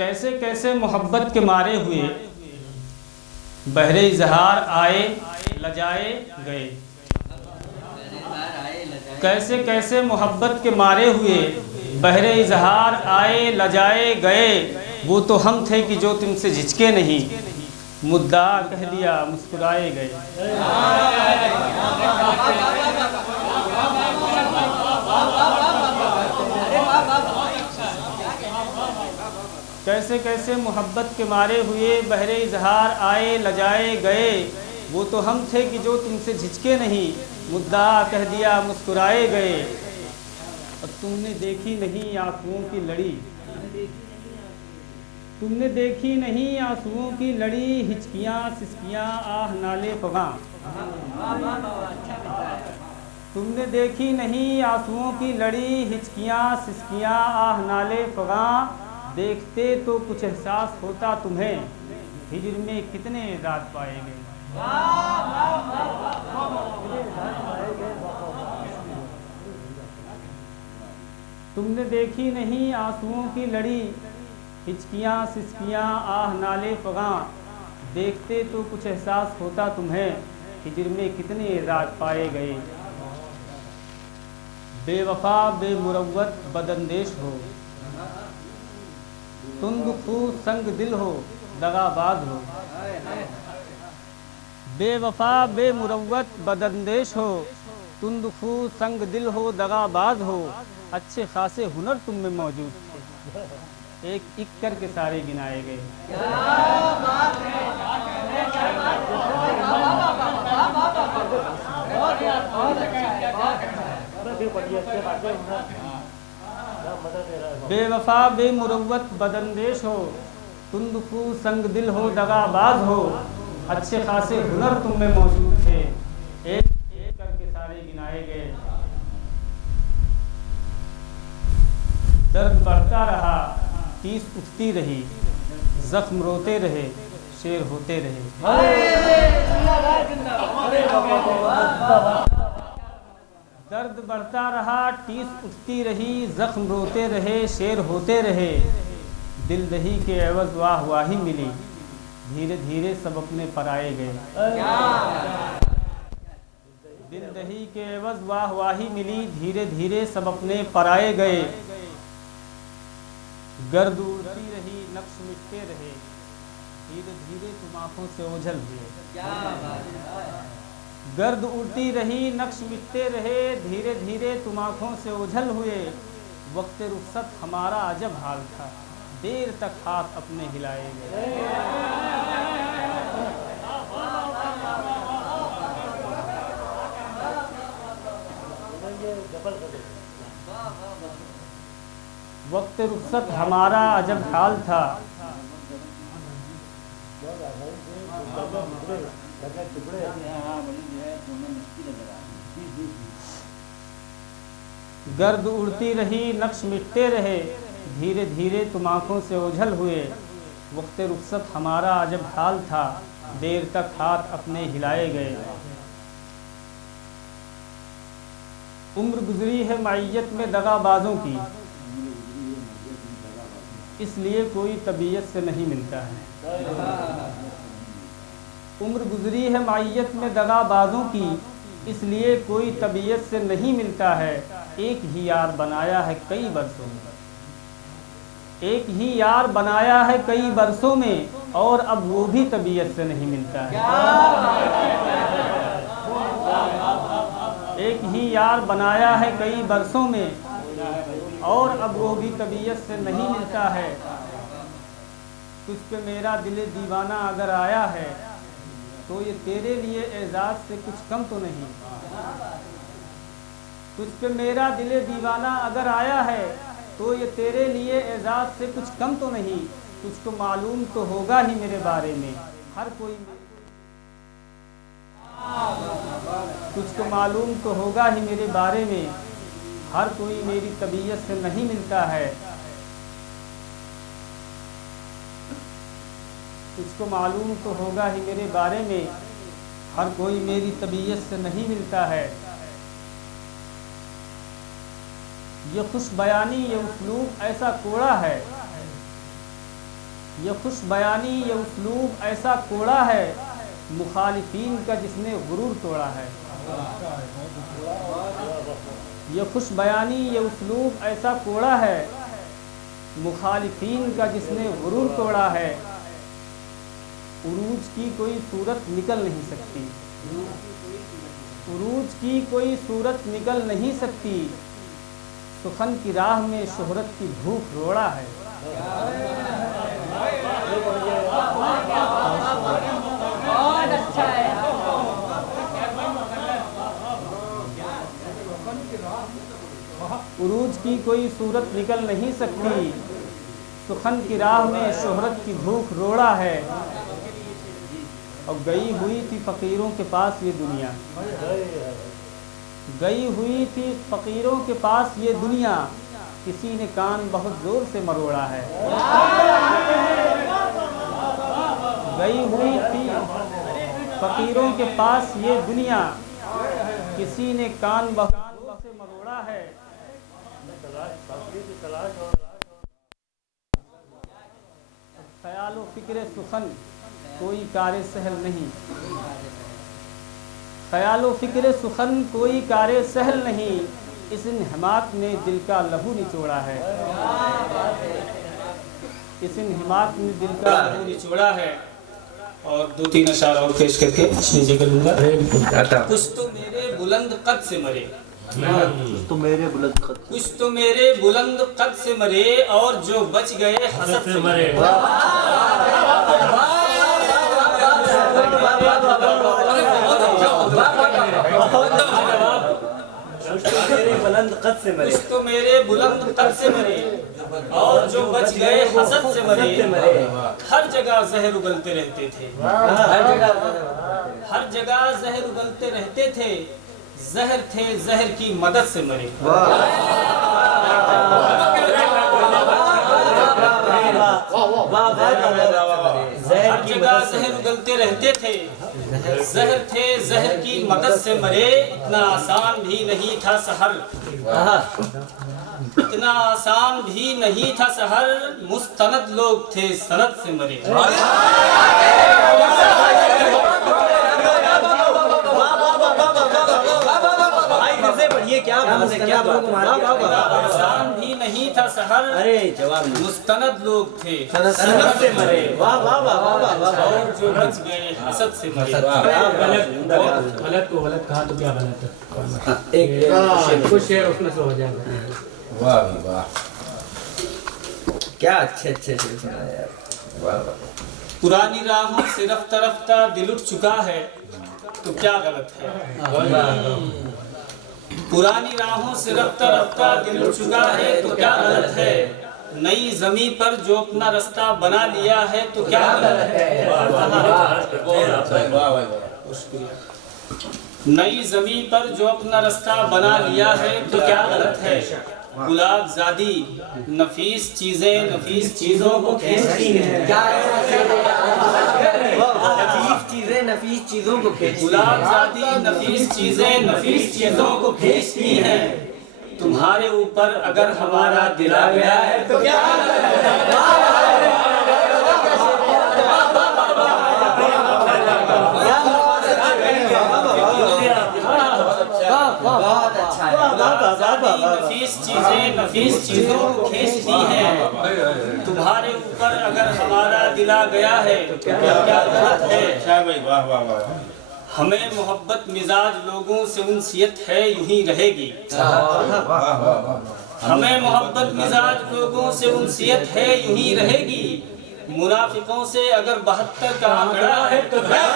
कैसे कैसे मोहब्बत के मारे हुए बहरे इजहार आए लजाए गए। कैसे कैसे मोहब्बत के मारे हुए बहरे इजहार आए लजाए गए। वो तो हम थे कि जो तुमसे झिझके नहीं, मुद्दा कह दिया मुस्कुराए गए। कैसे कैसे मोहब्बत के मारे हुए बहरे इजहार आए लजाए गए। वो तो हम थे कि जो तुमसे झिझके नहीं, मुद्दा कह दिया मुस्कुराए गए। और तुमने देखी नहीं आंसुओं की लड़ी, तुमने देखी नहीं आंसुओं की लड़ी। हिचकियाँ सिसकियाँ आह नाले फगां, तुमने देखी नहीं आंसुओं की लड़ी। हिचकियाँ सिसकियाँ आह नाले फगां। देखते तो कुछ एहसास होता तुम्हें, हिजर में कितने रात पाए गए। तुमने देखी नहीं आंसुओं की लड़ी, हिचकियाँ सिसकियाँ आह नाले फगां। देखते तो कुछ एहसास होता तुम्हें, हिजर में कितने रात पाए गए। बेवफा बेमुरव्वत बदअंदेश हो, तुम दुखू संग दिल हो दगाबाज हो। बेवफा बेमुरव्वत बदअंदेश हो, तुम दुखू संग दिल हो दगाबाज हो। अच्छे खासे हुनर तुम में मौजूद थे, एक एक करके सारे गिनाए गए। बेवफा बेमुरव्वत बदअंदेश हो, तुम दुखू संग दिल हो दगाबाज हो। अच्छे खासे हुनर तुम में मौजूद थे, एक एक करके सारे गिनाए गए। दर्द बढ़ता रहा टीस उठती रही, जख्म रोते रहे शेर होते रहे। दर्द बढ़ता रहा टीस उठती रही, जख्म रोते रहे शेर होते रहे। दिल दही के एवज वाह वाही मिली, धीरे धीरे सब अपने पराए गए। दिल दही के एवज वाह वाही मिली, धीरे धीरे सब अपने पराए गए। गर्द उड़ती रही नक्श मिटते रहे, धीरे धीरे तुम आंखों से ओझल हुए। गर्द उड़ती रही नक्श मिटते रहे, धीरे धीरे तुम आंखों से ओझल हुए। वक्त रुखसत हमारा अजब हाल था, देर तक हाथ अपने हिलाए गए। वक्त रुखसत हमारा अजब हाल था, गर्द उड़ती रही नक्श मिटते रहे, धीरे धीरे तुम आंखों से ओझल हुए। वक्त रुखसत हमारा अजब हाल था, देर तक हाथ अपने हिलाए गए। उम्र गुजरी है मईयत में दगाबाजों की, इसलिए कोई तबीयत से नहीं मिलता है। उम्र गुजरी है मईयत में दगाबाजों की, इसलिए कोई तबीयत से नहीं मिलता है। एक ही यार बनाया है कई बरसों में, एक ही यार बनाया है कई बरसों में, और अब वो भी तबीयत से नहीं मिलता है। एक ही यार बनाया है कई बरसों में, और अब वो भी तबीयत से नहीं मिलता है। तुझ पे मेरा दिल दीवाना अगर आया है, तो ये तेरे लिए एजाज से कुछ कम तो नहीं। तुझ पे मेरा दिल दीवाना अगर आया है, तो ये तेरे लिए एजाज से कुछ कम तो नहीं। तुझको मालूम तो होगा ही मेरे बारे में हर कोई, तुझको मालूम तो होगा ही मेरे बारे में हर कोई मेरी तबीयत से नहीं मिलता है। तुझको मालूम तो होगा ही मेरे बारे में हर कोई मेरी तबीयत से नहीं मिलता है। ये खुश बयानी ये उसलूब ऐसा कोड़ा है, ये खुश बयानी ये उसलूब ऐसा कोड़ा है, मुखालिफीन का जिसने गुरूर तोड़ा है। ये खुश बयानी ये उसलूब ऐसा कोड़ा है, मुखालिफीन का जिसने गुरूर तोड़ा है। उरूज की कोई सूरत निकल नहीं सकती, उरूज की कोई सूरत निकल नहीं सकती, सुखन की राह में शोहरत की भूख रोड़ा है। उरूज की कोई सूरत निकल नहीं सकती, सुखन की राह में शोहरत की भूख रोड़ा है। और गई हुई थी फ़कीरों के पास ये दुनिया, गई हुई थी फ़कीरों के पास ये दुनिया, किसी ने कान बहुत ज़ोर से मरोड़ा है। गई हुई थी फ़कीरों के पास ये दुनिया, किसी ने कान बहुत ज़ोर से मरोड़ा है। ख्याल व फिक्र सुखन कोई कारे सहल नहीं, ख्याल व फिक्र सुखन कोई कारे सहल नहीं, इस हिमात ने दिल का लहू निचोड़ा है। इस हिमात ने दिल का लहू निचोड़ा है। और 2-3 अशार और पेश करके नीचे कर लूँगा। कुछ तो मेरे बुलंद कद से मरे, कुछ तो मेरे बुलंद कद से मरे, और जो बच गए हसद से मरे। कुछ तो मेरे बुलंद कद से मरे, और जो बच गए हसद से मरे। हर जगह जहर उगलते रहते थे, हर जगह जहर उगलते रहते थे, जहर थे जहर की मदद से मरे। हर जगह जहर उगलते रहते थे, जहर थे जहर की मदद से मरे। इतना आसान भी नहीं था सहर, इतना आसान भी नहीं था सहर, मुस्तनद लोग थे सनद से मरे। आसान भी नहीं था सहर, अरे जवाब मुस्तनद लोग थे सनद से मरे। वाह वाह वाह वाह वाह। और जो बच गए हसद से मरे। गलत को गलत कहा तो क्या गलत है? एक कुछ शेर उसमें से हो जाएगा। वाह वाह, क्या अच्छे अच्छे शेर सुनाए यार। वाह। पुरानी राहों से रफ्ता रफ्ता दिल उठ चुका है, तो क्या गलत है? पुरानी राहों से रफ्ता रफ्ता दिल उठ चुका है, तो क्या गलत है? नई जमी पर जो अपना रास्ता बना लिया है, तो क्या गलत है? नई जमी पर जो अपना रास्ता बना लिया है, तो क्या गलत है? गुलाब ज़ादी नफीस चीजें नफीस चीजों को खींचती हैं। नफीस चीजों को खींचती। गुलाब ज़ादी नफीस चीजें नफीस चीजों को खींचती हैं। तुम्हारे ऊपर अगर हमारा दिल आ गया है, तो क्या नफीस चीजें नफीस चीजों को खींचती हैं। तुम्हारे ऊपर अगर हमारा दिल आ गया है, तो क्या गलत है? वाह वाह वाह। हमें मोहब्बत मिजाज लोगों से उनसियत है, यूं ही रहेगी। हमें मोहब्बत मिजाज लोगों से उनसियत है, यूं ही रहेगी। मुनाफिकों से अगर 72 का आंकड़ा है, तो क्या